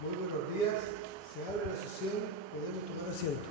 Muy buenos días. Se abre la sesión. Podemos tomar asiento.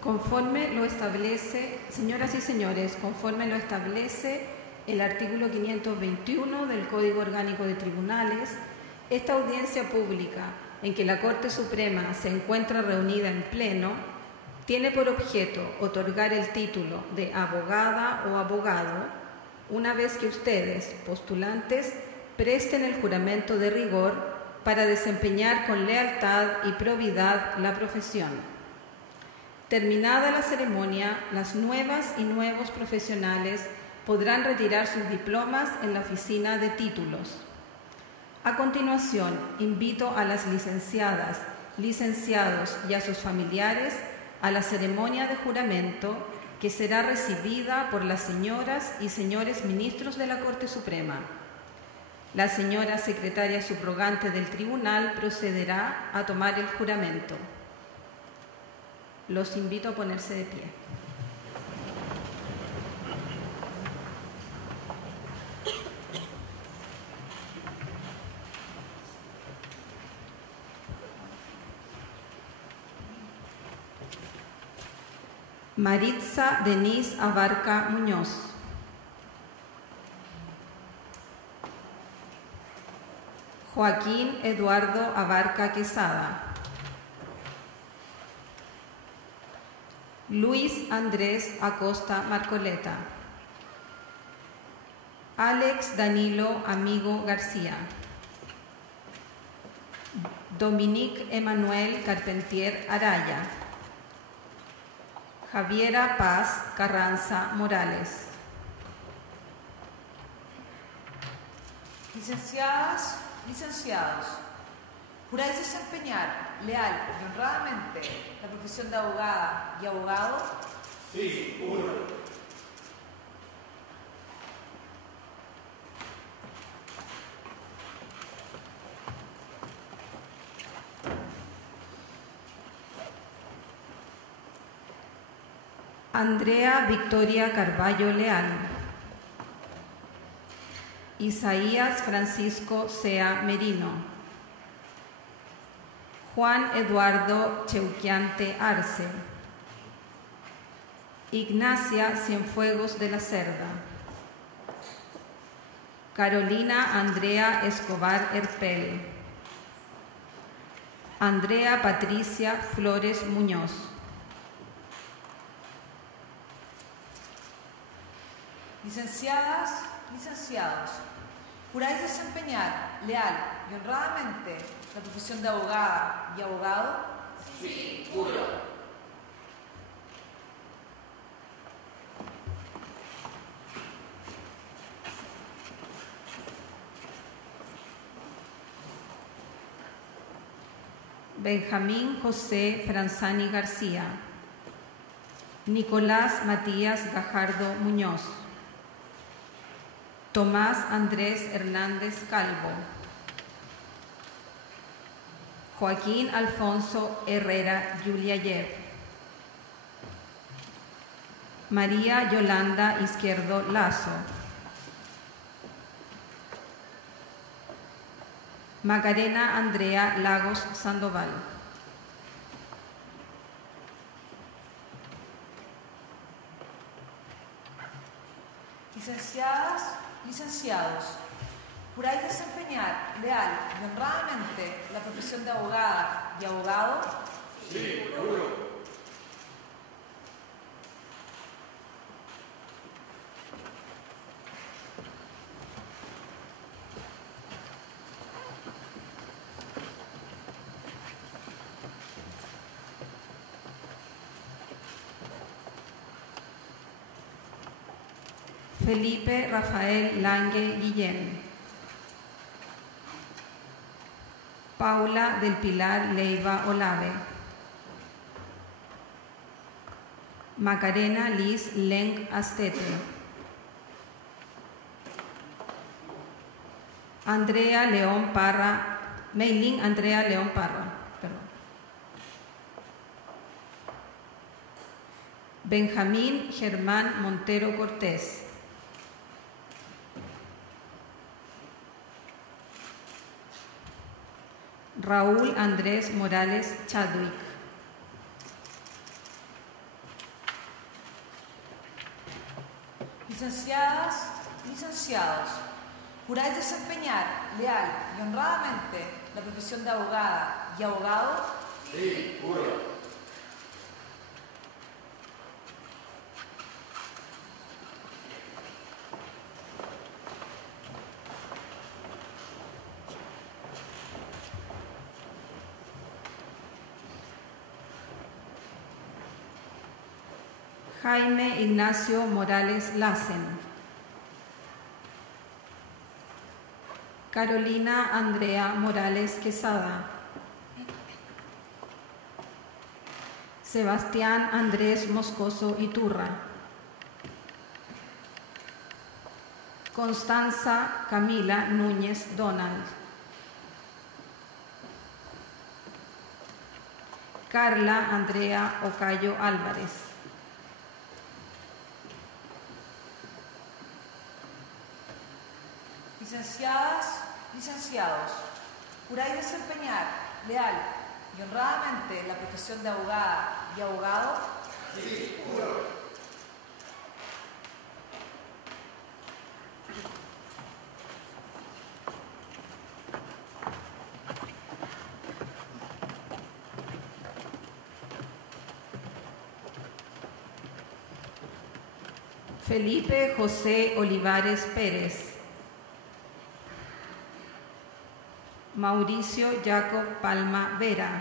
Conforme lo establece, señoras y señores, conforme lo establece el artículo 521 del Código Orgánico de Tribunales, esta audiencia pública en que la Corte Suprema se encuentra reunida en pleno, tiene por objeto otorgar el título de abogada o abogado una vez que ustedes, postulantes, presten el juramento de rigor para desempeñar con lealtad y probidad la profesión. Terminada la ceremonia, las nuevas y nuevos profesionales podrán retirar sus diplomas en la oficina de títulos. A continuación, invito a las licenciadas, licenciados y a sus familiares a la ceremonia de juramento que será recibida por las señoras y señores ministros de la Corte Suprema. La señora secretaria subrogante del tribunal procederá a tomar el juramento. Los invito a ponerse de pie. Maritza Denise Abarca Muñoz. Joaquín Eduardo Abarca Quesada. Luis Andrés Acosta Marcoleta. Alex Danilo Amigo García. Dominique Emanuel Carpentier Araya. Javiera Paz Carranza Morales. Licenciadas, licenciados, ¿juráis desempeñar leal y honradamente la profesión de abogada y abogado? Sí, juro. Andrea Victoria Carballo Leal. Isaías Francisco Sea Merino. Juan Eduardo Cheuquiante Arce. Ignacia Cienfuegos de la Cerda. Carolina Andrea Escobar Herpel. Andrea Patricia Flores Muñoz. Licenciadas, licenciados, ¿juráis desempeñar leal y honradamente la profesión de abogada y abogado? Sí, juro. Benjamín José Franzani García. Nicolás Matías Gajardo Muñoz. Tomás Andrés Hernández Calvo. Joaquín Alfonso Herrera Yuliayev. María Yolanda Izquierdo Lazo. Macarena Andrea Lagos Sandoval. Licenciadas, licenciados, ¿juráis desempeñar leal y honradamente la profesión de abogada y abogado? Sí, juro. Felipe Rafael Lange Guillén. Paula del Pilar Leiva Olave. Macarena Liz Lenk Astete. Andrea León Parra, Meilín Andrea León Parra. Benjamín Germán Montero Cortés. Raúl Andrés Morales Chadwick. Licenciadas, licenciados, ¿juráis desempeñar leal y honradamente la profesión de abogada y abogado? Sí, juro. Jaime Ignacio Morales Lassen. Carolina Andrea Morales Quesada. Sebastián Andrés Moscoso Iturra. Constanza Camila Núñez Donald. Carla Andrea Ocayo Álvarez. Licenciadas, licenciados, ¿juráis desempeñar leal y honradamente la profesión de abogada y abogado? Sí, juro. Felipe José Olivares Pérez. Mauricio Jacob Palma Vera.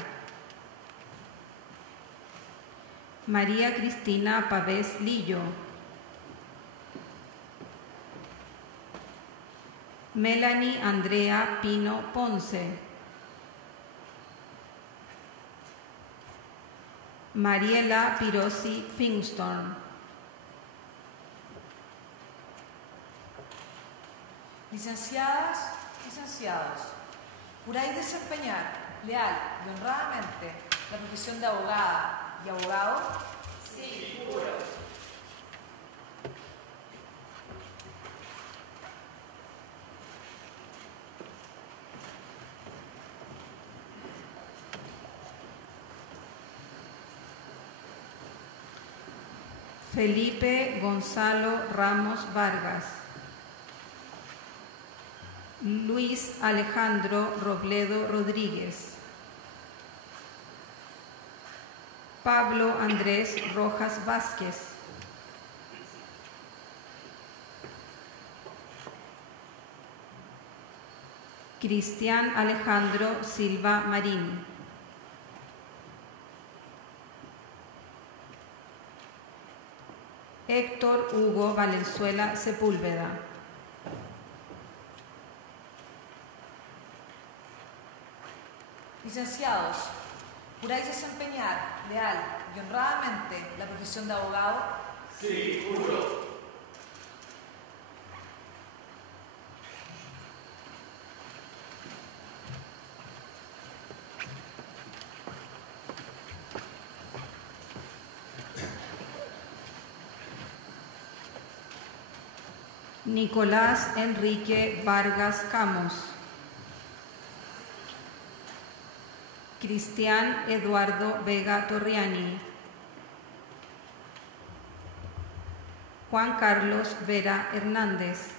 María Cristina Pavés Lillo. Melanie Andrea Pino Ponce. Mariela Pirosi Fingstorm. Licenciadas, licenciados, ¿juráis desempeñar leal y honradamente la profesión de abogada y abogado? Sí, juro. Felipe Gonzalo Ramos Vargas. Luis Alejandro Robledo Rodríguez. Pablo Andrés Rojas Vázquez. Cristian Alejandro Silva Marín. Héctor Hugo Valenzuela Sepúlveda. Licenciados, ¿juráis desempeñar leal y honradamente la profesión de abogado? Sí, juro. Nicolás Enrique Vargas Camos. Cristian Eduardo Vega Torriani. Juan Carlos Vera Hernández.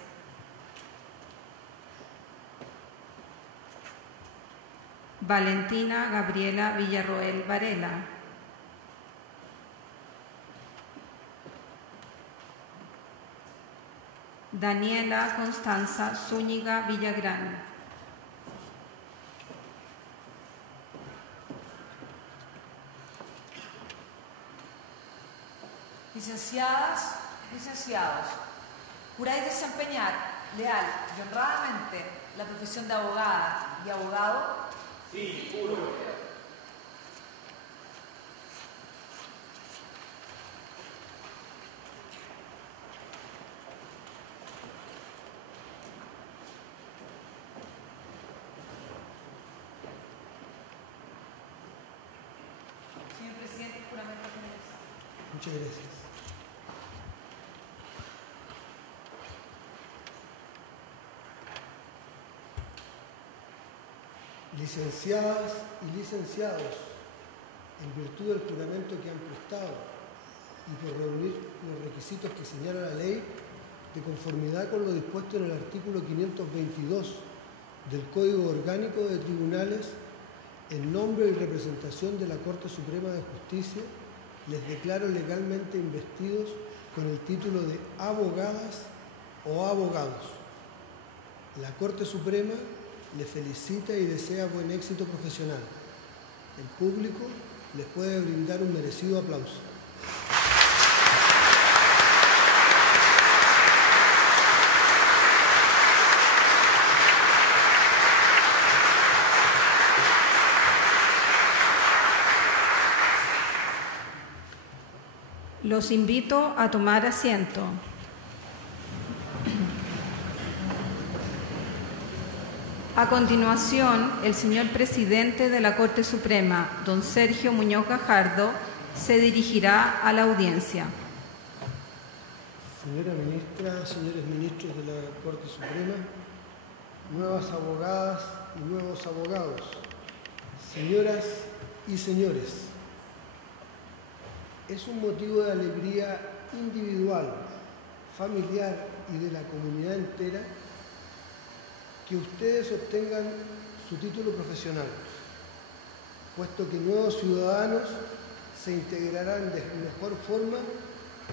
Valentina Gabriela Villarroel Varela. Daniela Constanza Zúñiga Villagrán. Licenciadas, licenciados, ¿juráis desempeñar leal y honradamente la profesión de abogada y abogado? Sí, juro. Señor presidente, juramento generoso. Muchas gracias. Licenciadas y licenciados, en virtud del juramento que han prestado y por reunir los requisitos que señala la ley, de conformidad con lo dispuesto en el artículo 522 del Código Orgánico de Tribunales, en nombre y representación de la Corte Suprema de Justicia, les declaro legalmente investidos con el título de abogadas o abogados. La Corte Suprema les felicita y desea buen éxito profesional. El público les puede brindar un merecido aplauso. Los invito a tomar asiento. A continuación, el señor presidente de la Corte Suprema, don Sergio Muñoz Gajardo, se dirigirá a la audiencia. Señora ministra, señores ministros de la Corte Suprema, nuevas abogadas y nuevos abogados, señoras y señores, es un motivo de alegría individual, familiar y de la comunidad entera que ustedes obtengan su título profesional, puesto que nuevos ciudadanos se integrarán de mejor forma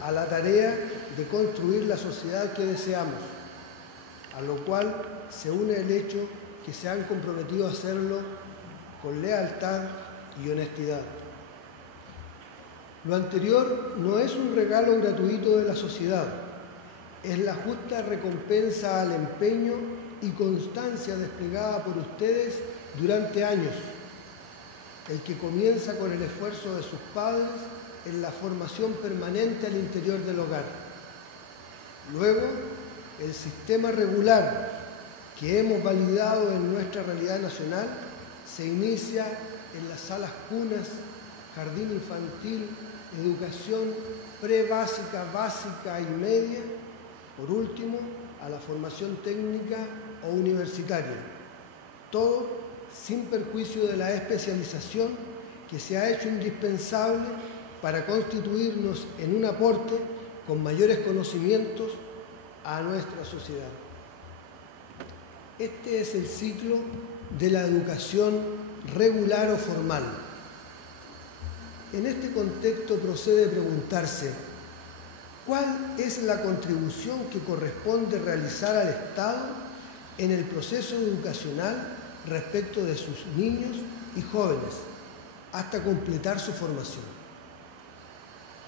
a la tarea de construir la sociedad que deseamos, a lo cual se une el hecho que se han comprometido a hacerlo con lealtad y honestidad. Lo anterior no es un regalo gratuito de la sociedad, es la justa recompensa al empeño y constancia desplegada por ustedes durante años, el que comienza con el esfuerzo de sus padres en la formación permanente al interior del hogar. Luego, el sistema regular que hemos validado en nuestra realidad nacional se inicia en las salas cunas, jardín infantil, educación prebásica, básica y media, por último, a la formación técnica o universitaria. Todo sin perjuicio de la especialización que se ha hecho indispensable para constituirnos en un aporte con mayores conocimientos a nuestra sociedad. Este es el ciclo de la educación regular o formal. En este contexto procede preguntarse, ¿cuál es la contribución que corresponde realizar al Estado en el proceso educacional respecto de sus niños y jóvenes hasta completar su formación?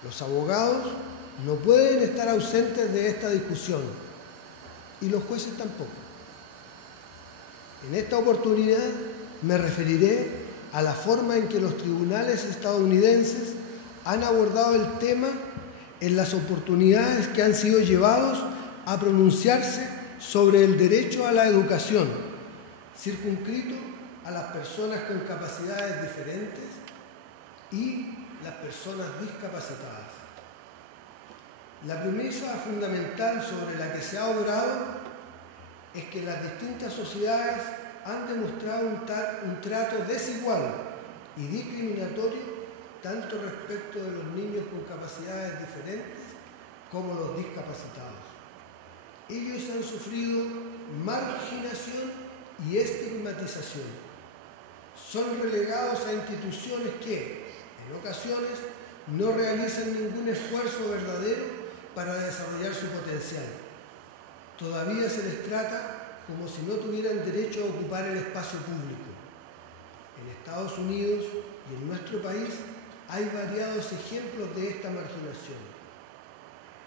Los abogados no pueden estar ausentes de esta discusión y los jueces tampoco. En esta oportunidad me referiré a la forma en que los tribunales estadounidenses han abordado el tema en las oportunidades que han sido llevados a pronunciarse sobre el derecho a la educación, circunscrito a las personas con capacidades diferentes y las personas discapacitadas. La premisa fundamental sobre la que se ha obrado es que las distintas sociedades han demostrado un trato desigual y discriminatorio tanto respecto de los niños con capacidades diferentes como los discapacitados. Ellos han sufrido marginación y estigmatización. Son relegados a instituciones que, en ocasiones, no realizan ningún esfuerzo verdadero para desarrollar su potencial. Todavía se les trata como si no tuvieran derecho a ocupar el espacio público. En Estados Unidos y en nuestro país hay variados ejemplos de esta marginación.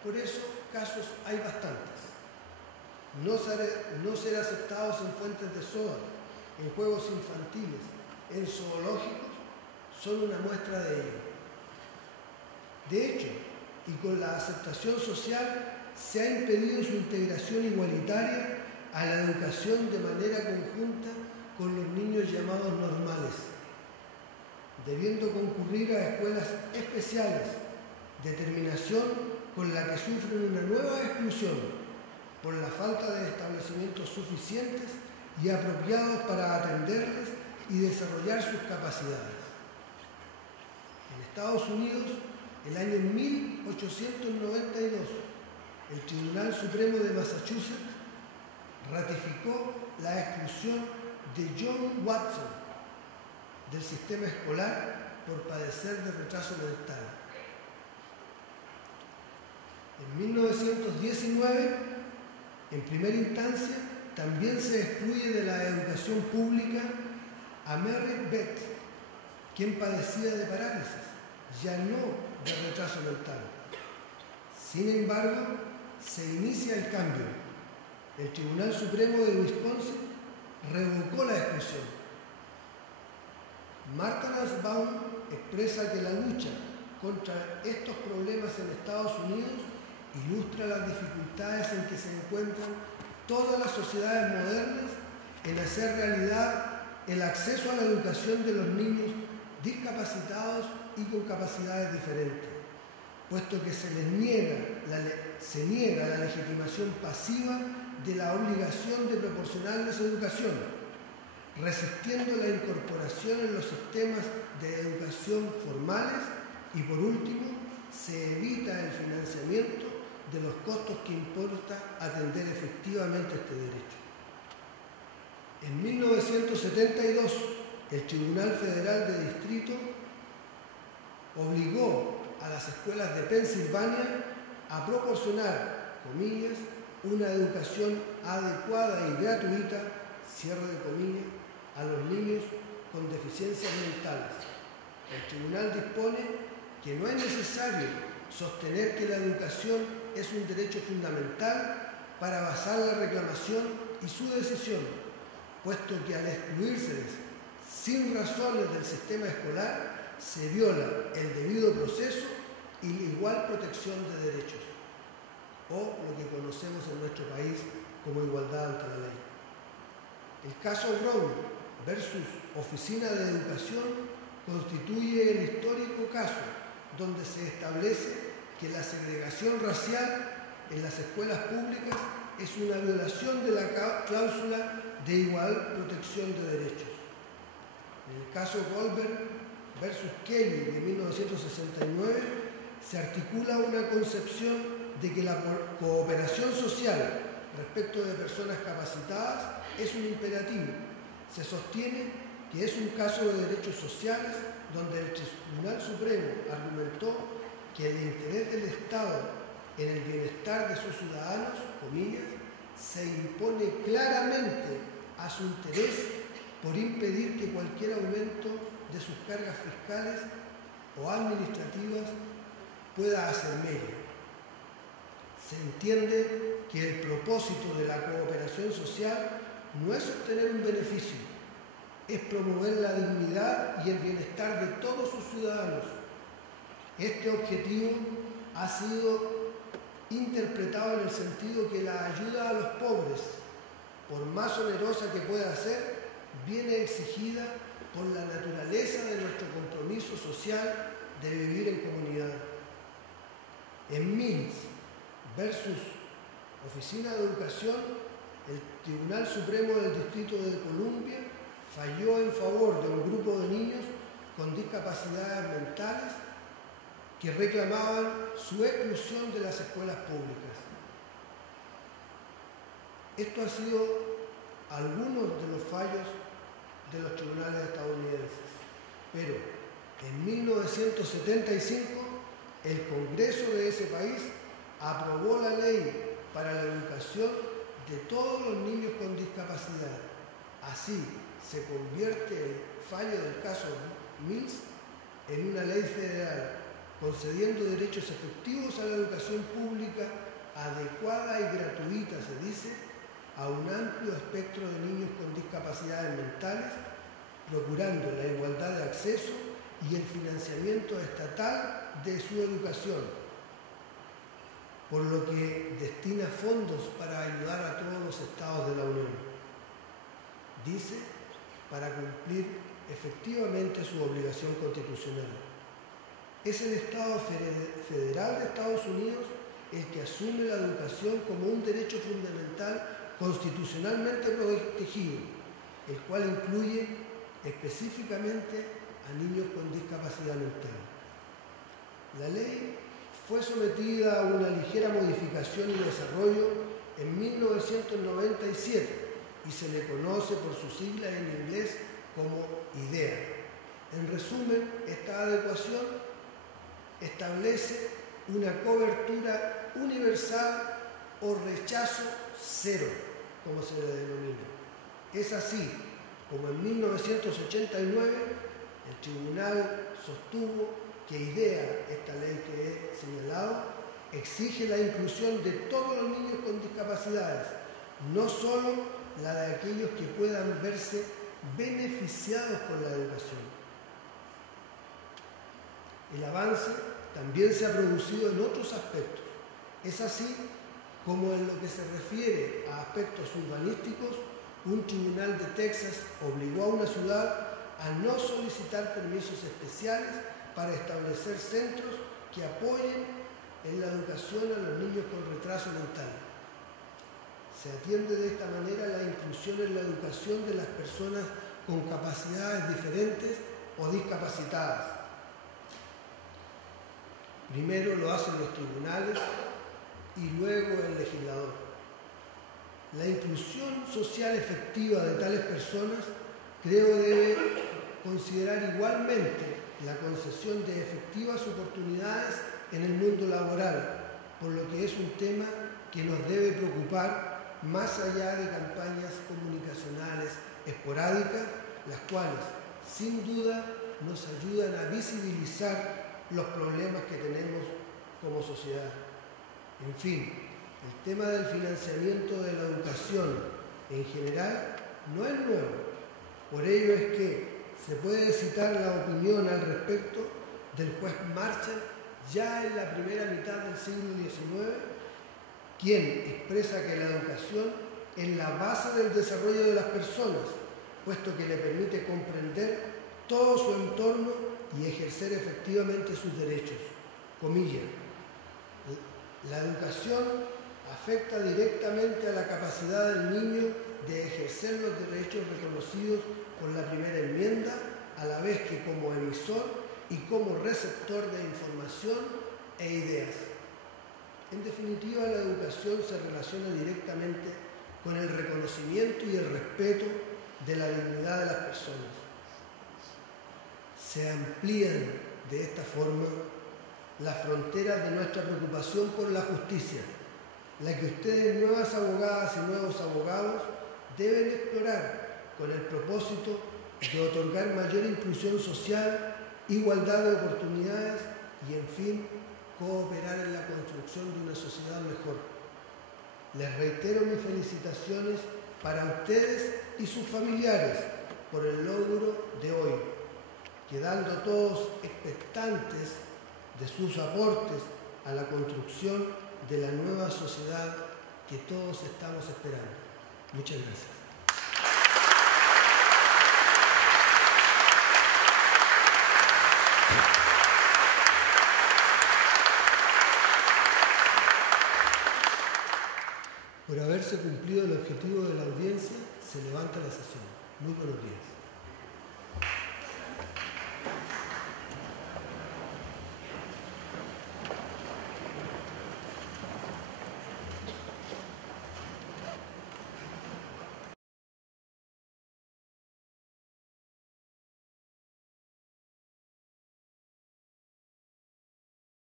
Por eso, casos hay bastantes. No ser aceptados en fuentes de soda, en juegos infantiles, en zoológicos, son una muestra de ello. De hecho, y con la aceptación social, se ha impedido su integración igualitaria a la educación de manera conjunta con los niños llamados normales, debiendo concurrir a escuelas especiales, determinación con la que sufren una nueva exclusión por la falta de establecimientos suficientes y apropiados para atenderles y desarrollar sus capacidades. En Estados Unidos, el año 1892, el Tribunal Supremo de Massachusetts ratificó la exclusión de John Watson del sistema escolar por padecer de retraso mental. En 1919, en primera instancia, también se excluye de la educación pública a Merritt Bett, quien padecía de parálisis, ya no de retraso mental. Sin embargo, se inicia el cambio. El Tribunal Supremo de Wisconsin revocó la exclusión. Martha Nussbaum expresa que la lucha contra estos problemas en Estados Unidos ilustra las dificultades en que se encuentran todas las sociedades modernas en hacer realidad el acceso a la educación de los niños discapacitados y con capacidades diferentes, puesto que se niega la legitimación pasiva de la obligación de proporcionarles educación, resistiendo la incorporación en los sistemas de educación formales y, por último, se evita el financiamiento de los costos que importa atender efectivamente este derecho. En 1972, el Tribunal Federal de Distrito obligó a las escuelas de Pensilvania a proporcionar, comillas, una educación adecuada y gratuita, cierre de comillas, a los niños con deficiencias mentales. El tribunal dispone que no es necesario sostener que la educación es un derecho fundamental para basar la reclamación y su decisión, puesto que al excluírseles sin razones del sistema escolar se viola el debido proceso y la igual protección de derechos, o lo que conocemos en nuestro país como igualdad ante la ley. El caso Brown versus Oficina de Educación constituye el histórico caso donde se establece que la segregación racial en las escuelas públicas es una violación de la cláusula de igual protección de derechos. En el caso Goldberg versus Kelly de 1969 se articula una concepción de que la cooperación social respecto de personas capacitadas es un imperativo. Se sostiene que es un caso de derechos sociales donde el Tribunal Supremo argumentó que el interés del Estado en el bienestar de sus ciudadanos, comillas, se impone claramente a su interés por impedir que cualquier aumento de sus cargas fiscales o administrativas pueda hacer mella. Se entiende que el propósito de la cooperación social no es obtener un beneficio, es promover la dignidad y el bienestar de todos sus ciudadanos. Este objetivo ha sido interpretado en el sentido que la ayuda a los pobres, por más onerosa que pueda ser, viene exigida por la naturaleza de nuestro compromiso social de vivir en comunidad. En Mills versus Oficina de Educación, el Tribunal Supremo del Distrito de Columbia falló en favor de un grupo de niños con discapacidades mentales que reclamaban su exclusión de las escuelas públicas. Esto ha sido algunos de los fallos de los tribunales estadounidenses, pero en 1975 el Congreso de ese país aprobó la ley para la educación de todos los niños con discapacidad. Así se convierte el fallo del caso Mills en una ley federal, concediendo derechos efectivos a la educación pública adecuada y gratuita, se dice, a un amplio espectro de niños con discapacidades mentales, procurando la igualdad de acceso y el financiamiento estatal de su educación, por lo que destina fondos para ayudar a todos los estados de la Unión. Dice, para cumplir efectivamente su obligación constitucional. Es el Estado federal de Estados Unidos el que asume la educación como un derecho fundamental constitucionalmente protegido, el cual incluye específicamente a niños con discapacidad mental. La ley fue sometida a una ligera modificación y desarrollo en 1997 y se le conoce por sus siglas en inglés como IDEA. En resumen, esta adecuación establece una cobertura universal o rechazo cero, como se le denomina. Es así como en 1989 el tribunal sostuvo que IDEA, esta ley que he señalado, exige la inclusión de todos los niños con discapacidades, no solo la de aquellos que puedan verse beneficiados con la educación. El avance también se ha producido en otros aspectos. Es así como en lo que se refiere a aspectos urbanísticos, un tribunal de Texas obligó a una ciudad a no solicitar permisos especiales para establecer centros que apoyen en la educación a los niños con retraso mental. Se atiende de esta manera la inclusión en la educación de las personas con capacidades diferentes o discapacitadas. Primero lo hacen los tribunales y luego el legislador. La inclusión social efectiva de tales personas creo debe considerar igualmente la concesión de efectivas oportunidades en el mundo laboral, por lo que es un tema que nos debe preocupar más allá de campañas comunicacionales esporádicas, las cuales sin duda nos ayudan a visibilizar los problemas que tenemos como sociedad. En fin, el tema del financiamiento de la educación en general no es nuevo. Por ello es que se puede citar la opinión al respecto del juez Marshall ya en la primera mitad del siglo XIX, quien expresa que la educación es la base del desarrollo de las personas, puesto que le permite comprender todo su entorno y ejercer efectivamente sus derechos. Comillas. La educación afecta directamente a la capacidad del niño de ejercer los derechos reconocidos por la primera enmienda, a la vez que como emisor y como receptor de información e ideas. En definitiva, la educación se relaciona directamente con el reconocimiento y el respeto de la dignidad de las personas. Se amplían de esta forma las fronteras de nuestra preocupación por la justicia, la que ustedes, nuevas abogadas y nuevos abogados, deben explorar con el propósito de otorgar mayor inclusión social, igualdad de oportunidades y, en fin, cooperar en la construcción de una sociedad mejor. Les reitero mis felicitaciones para ustedes y sus familiares por el logro de hoy, quedando todos expectantes de sus aportes a la construcción de la nueva sociedad que todos estamos esperando. Muchas gracias. Por haberse cumplido el objetivo de la audiencia, se levanta la sesión. Muy buenos días.